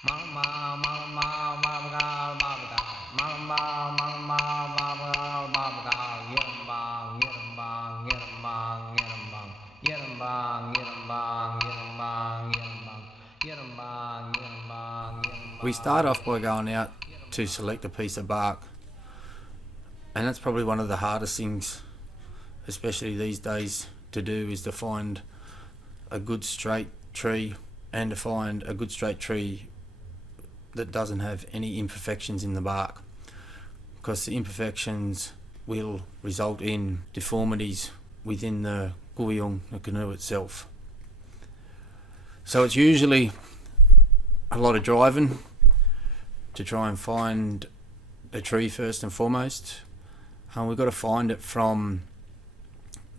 We start off by going out to select a piece of bark, and that's probably one of the hardest things, especially these days, to do, is to find a good straight tree, and to find a good straight tree that doesn't have any imperfections in the bark, because the imperfections will result in deformities within the Kuueeyung, the canoe itself. So it's usually a lot of driving to try and find a tree first and foremost, and we've got to find it from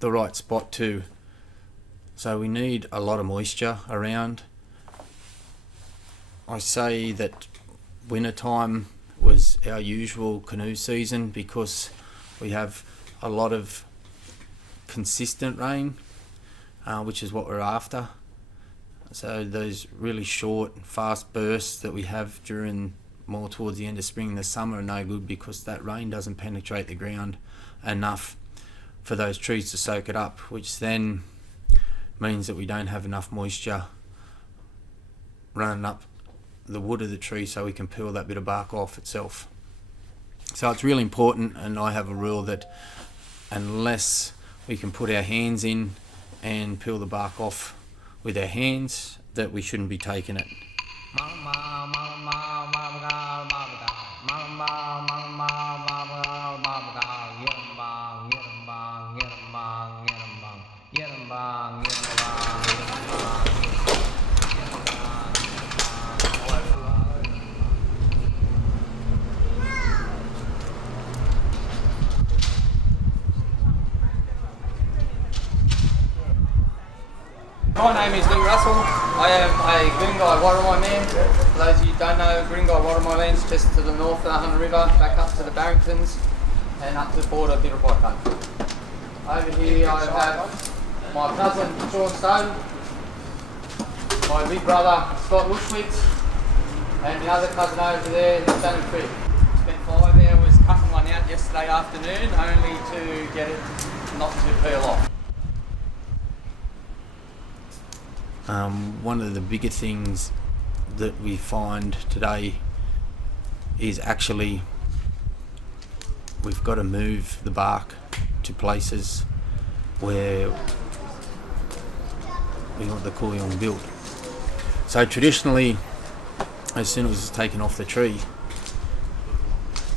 the right spot too. So we need a lot of moisture around. I say that winter time was our usual canoe season because we have a lot of consistent rain, which is what we're after. So those really short, fast bursts that we have during more towards the end of spring and the summer are no good, because that rain doesn't penetrate the ground enough for those trees to soak it up, which then means that we don't have enough moisture running up the wood of the tree so we can peel that bit of bark off itself. So it's really important, and I have a rule that unless we can put our hands in and peel the bark off with our hands, that we shouldn't be taking it. My name is Russell. I am a Guuranliyn Worrimai man. For those of you who don't know, Guuranliyn Worrimai land's just to the north of the Hunter River, back up to the Barringtons and up to the border of Buuranliyn. Over here I have my cousin Shaun, my big brother Scott Luschwitz, and the other cousin over there is Shannon. Spent 5 hours cutting one out yesterday afternoon, only to get it not to peel off. One of the bigger things that we find today is actually we've got to move the bark to places where we want the Kuueeyung built. So traditionally, as soon as it was taken off the tree,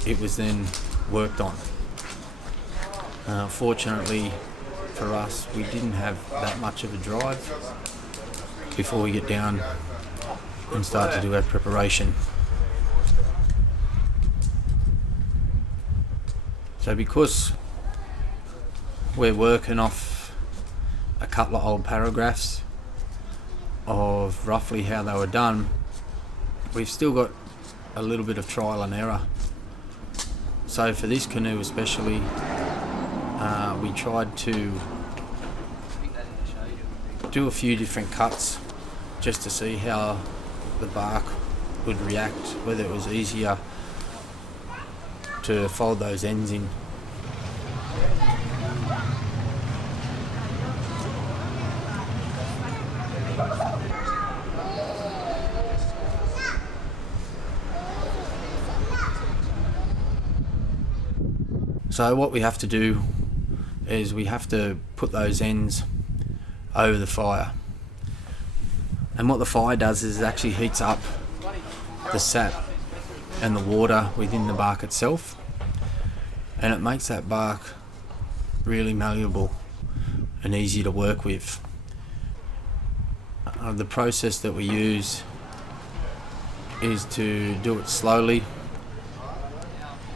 it was then worked on. Fortunately for us, we didn't have that much of a drive before we get down and start to do our preparation. So because we're working off a couple of old paragraphs of roughly how they were done, we've still got a little bit of trial and error. So for this canoe especially, we tried to do a few different cuts just to see how the bark would react, whether it was easier to fold those ends in. So what we have to do is we have to put those ends over the fire. And what the fire does is it actually heats up the sap and the water within the bark itself, and it makes that bark really malleable and easy to work with. The process that we use is to do it slowly,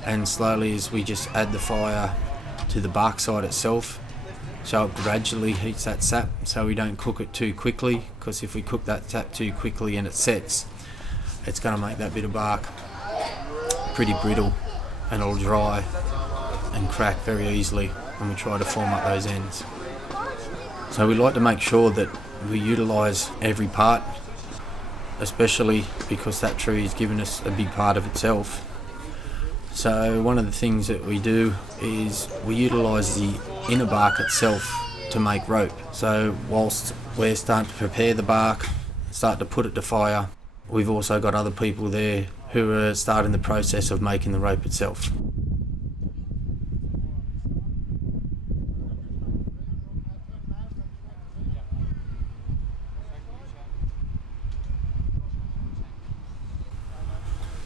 and slowly as we just add the fire to the bark side itself, so it gradually heats that sap, so we don't cook it too quickly, because if we cook that sap too quickly and it sets, it's going to make that bit of bark pretty brittle, and it'll dry and crack very easily when we try to form up those ends. So we like to make sure that we utilise every part especially because that tree has given us a big part of itself. So one of the things that we do is we utilise the inner bark itself to make rope. So whilst we're starting to prepare the bark, start to put it to fire, we've also got other people there who are starting the process of making the rope itself.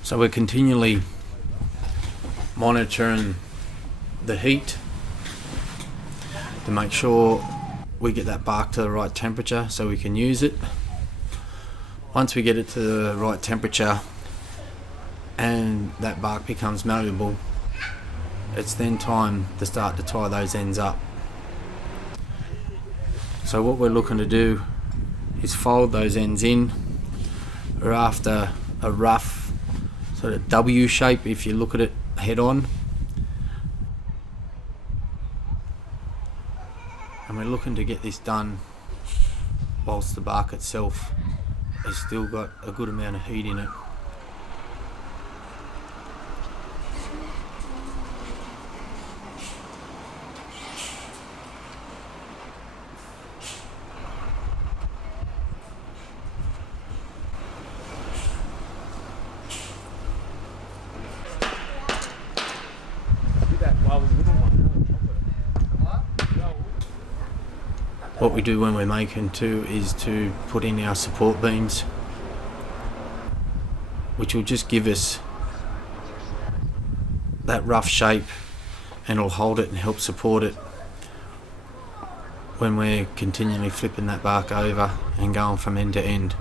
So we're continually monitoring the heat to make sure we get that bark to the right temperature so we can use it. Once we get it to the right temperature and that bark becomes malleable, it's then time to start to tie those ends up. So what we're looking to do is fold those ends in. We're after a rough sort of W shape if you look at it head on. And we're looking to get this done whilst the bark itself has still got a good amount of heat in it. What we do when we're making too is to put in our support beams, which will just give us that rough shape and it'll hold it and help support it when we're continually flipping that bark over and going from end to end.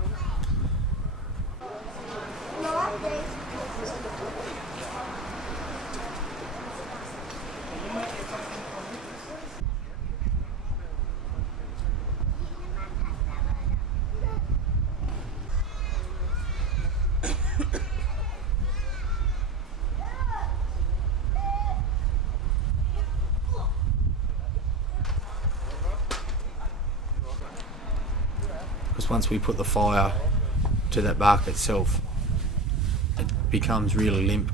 Because once we put the fire to that bark itself, it becomes really limp.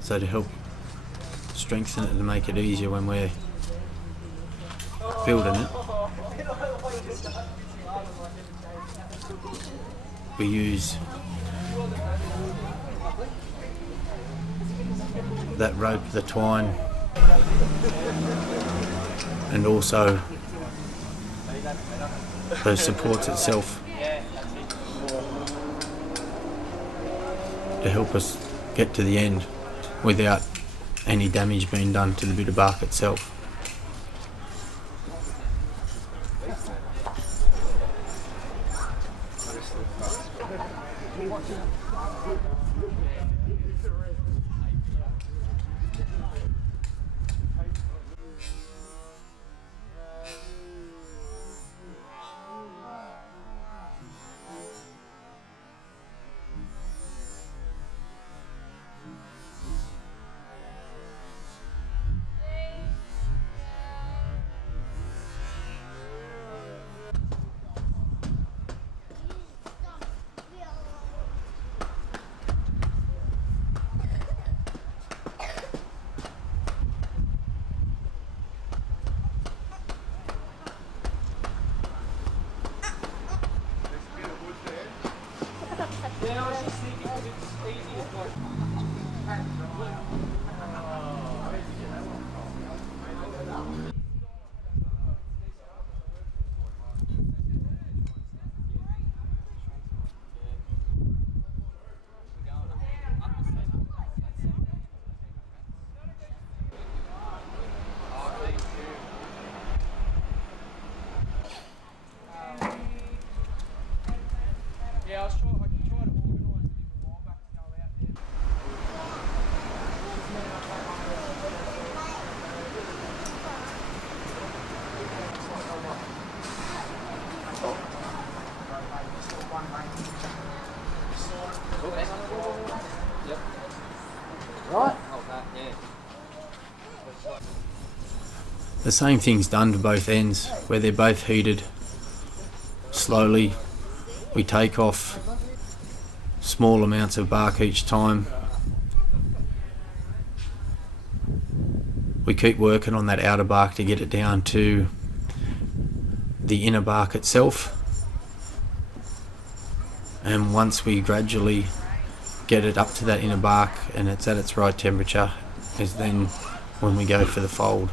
So to help strengthen it and make it easier when we're building it, we use that rope, the twine, and also those supports itself to help us get to the end without any damage being done to the bit of bark itself. The same thing's done to both ends, where they're both heated slowly. We take off small amounts of bark each time. We keep working on that outer bark to get it down to the inner bark itself. And once we gradually get it up to that inner bark and it's at its right temperature, is then when we go for the fold.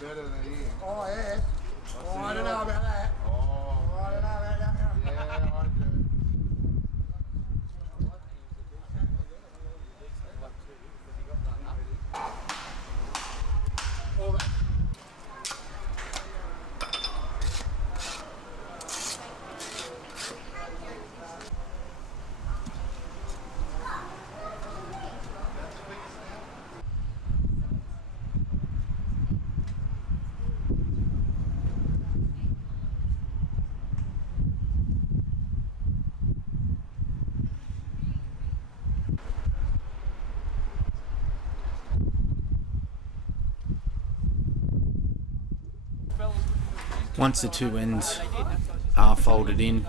Better than him. Oh, yeah. Oh, I don't know about that. Oh, I don't know about that. yeah, I do. All that. Once the two ends are folded in,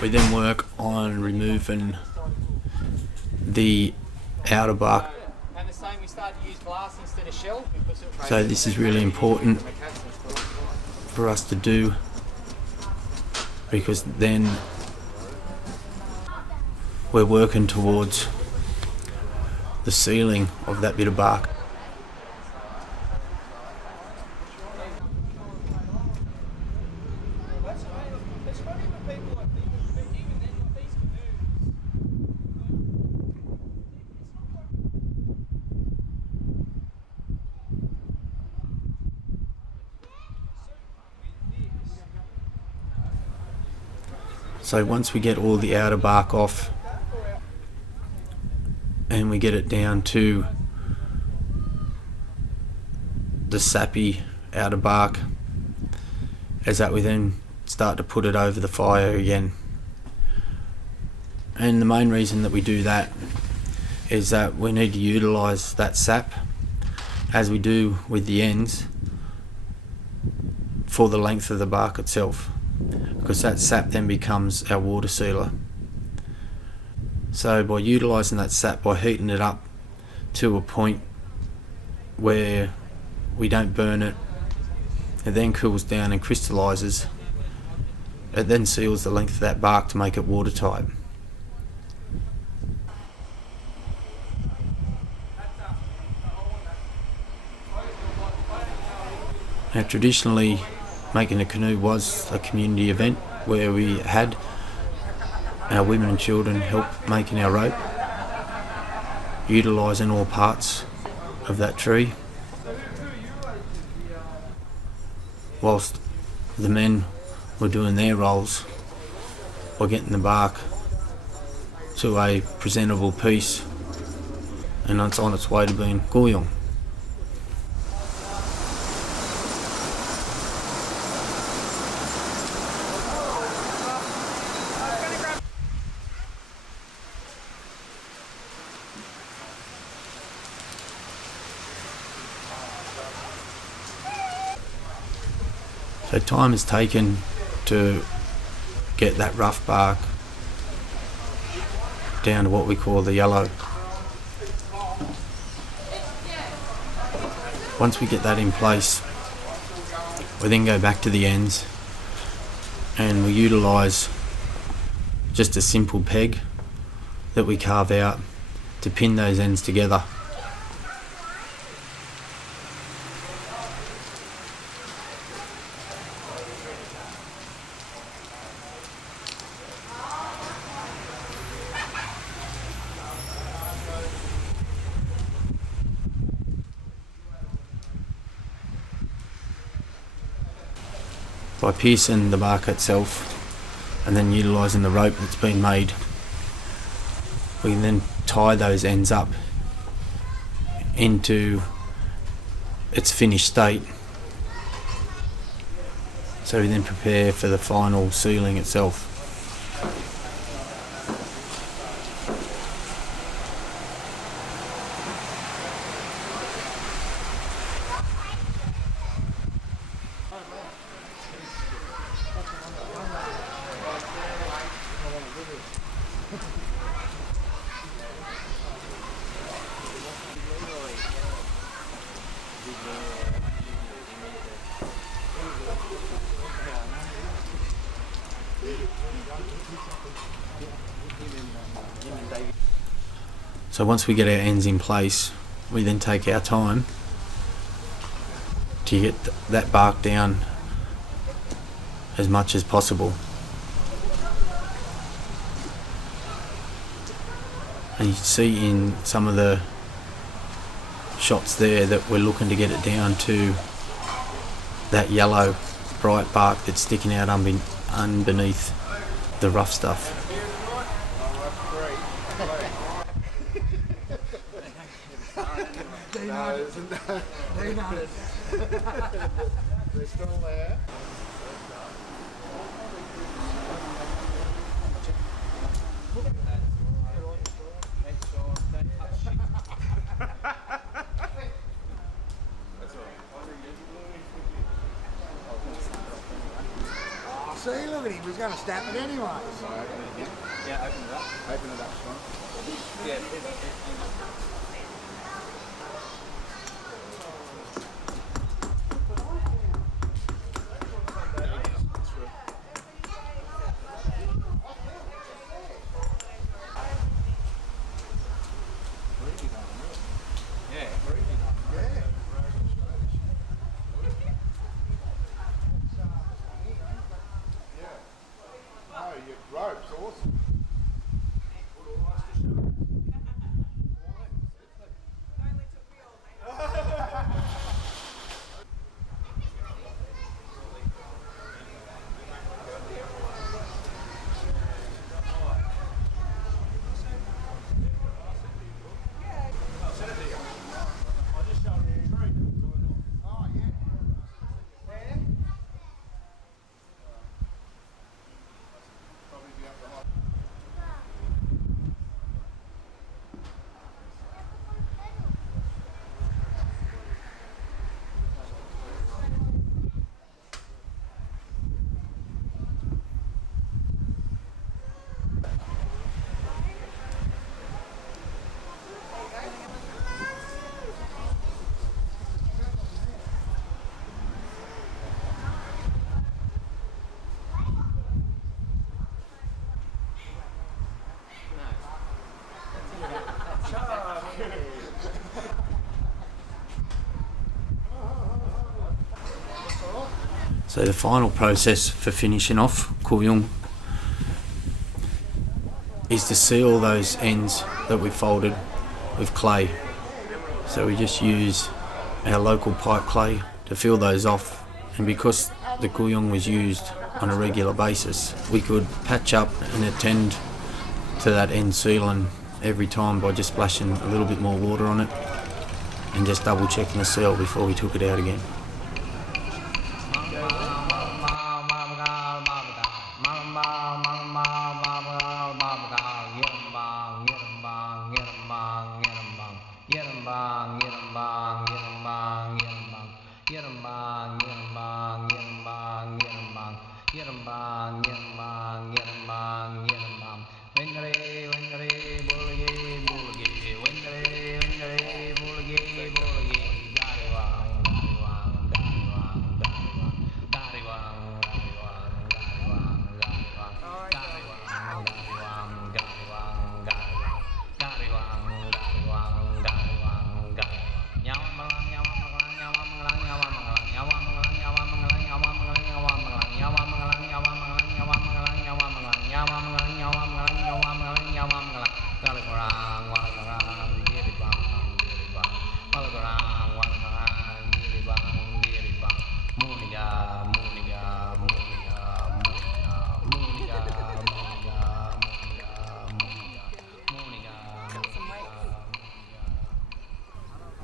we then work on removing the outer bark. And the same, we started to use glass instead of shell. So this is really important for us to do, because then we're working towards the sealing of that bit of bark. So once we get all the outer bark off and we get it down to the sappy outer bark, as that we then start to put it over the fire again. And the main reason that we do that is that we need to utilise that sap, as we do with the ends, for the length of the bark itself, because that sap then becomes our water sealer. So by utilising that sap, by heating it up to a point where we don't burn it, it then cools down and crystallises. It then seals the length of that bark to make it watertight. Now traditionally making a canoe was a community event where we had our women and children help making our rope, utilising all parts of that tree, whilst the men were doing their roles by getting the bark to a presentable piece, and it's on its way to being Kuueeyung. So time is taken to get that rough bark down to what we call the yellow. Once we get that in place, we then go back to the ends and we utilise just a simple peg that we carve out to pin those ends together. By piercing the bark itself and then utilising the rope that's been made, we can then tie those ends up into its finished state. So we then prepare for the final sealing itself. So once we get our ends in place, we then take our time to get that bark down as much as possible. And you see in some of the shots there that we're looking to get it down to that yellow bright bark that's sticking out underneath the rough stuff. They're still there. See, look at him, he was going to snap it anyway. Yeah, open it up. Open it up, Shaun. Yeah. Oh, your rope's awesome. So the final process for finishing off Kuueeyung is to seal those ends that we folded with clay. So we just use our local pipe clay to fill those off, and because the Kuueeyung was used on a regular basis, we could patch up and attend to that end sealing every time by just splashing a little bit more water on it and just double checking the seal before we took it out again.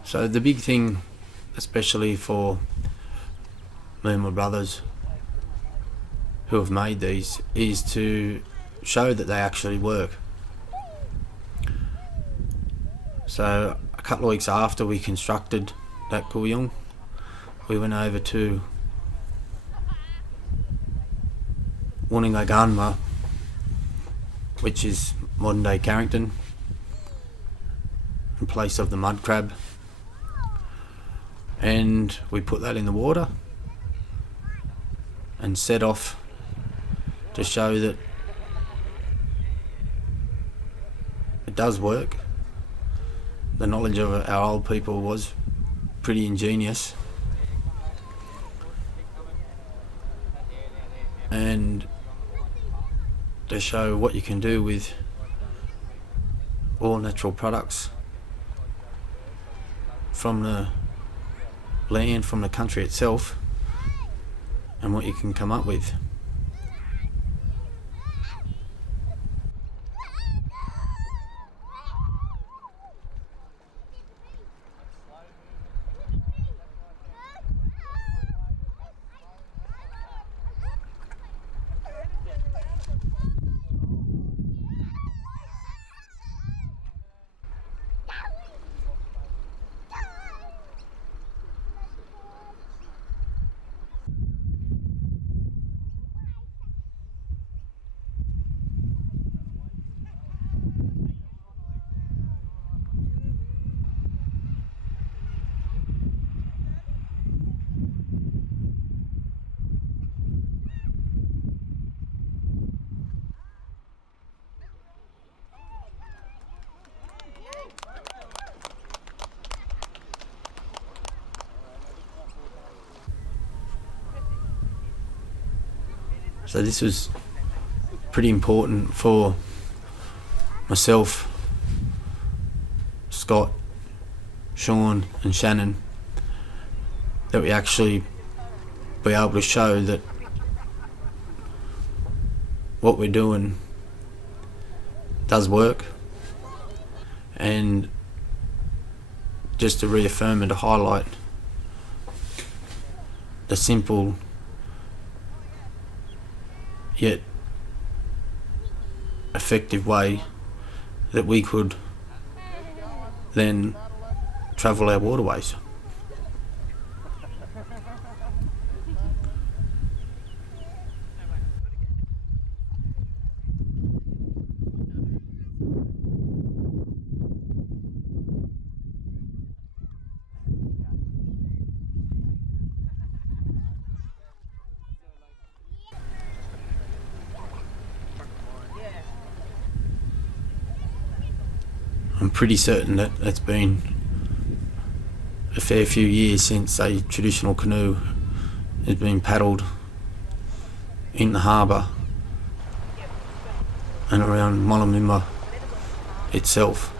So the big thing, especially for me and my brothers who have made these, is to show that they actually work. So a couple of weeks after we constructed that Kuueeyung, we went over to Muluubinba, which is modern day Carrington, in place of the mud crab, and we put that in the water and set off to show that it does work. The knowledge of our old people was pretty ingenious, and to show what you can do with all natural products from the land, from the country itself, and what you can come up with. So this was pretty important for myself, Scott, Shaun and Shannon, that we actually be able to show that what we're doing does work, and just to reaffirm and to highlight the simple yet effective way that we could then travel our waterways. I'm pretty certain that it's been a fair few years since a traditional canoe has been paddled in the harbour and around Muluubinba itself.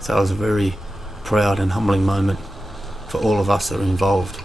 So it was a very proud and humbling moment for all of us that are involved.